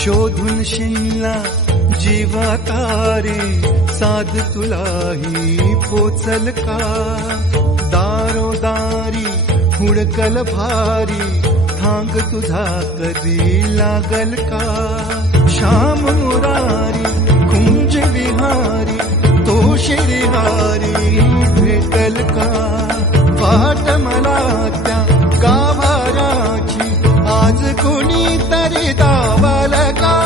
शोधून शिनला जीवा तारे, साध तुलाही पोचल का? दारोदारी हुडकल भारी, थांग तुझा कधी लागल का? श्याम मुरारी कुंज विहारी, तो श्रीहारी भेटल का? वाट मला त्या गाभाराची, आज कोणी तरी दावाल का?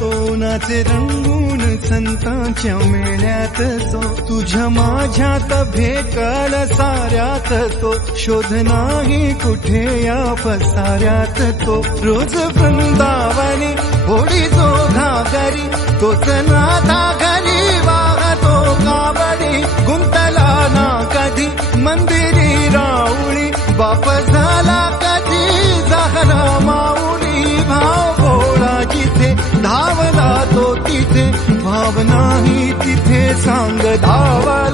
तोनाचे रंगून संतांच्या मेळ्यात तो, तुझ्या माझ्यात भेटल साऱ्यात तो, शोध नाही कुठे या पसाऱ्यात तो. रोज वृंदावनी होडी जो घागरी, तोच नाथा घरी वाहतो कावडी. गुंतला ना कधी मंदिरी राऊळी, बाप झाला कधी झाला माऊली. भाव भोळा जिथे धावला तो तिथे, भाव नाही तिथे सांग धावा.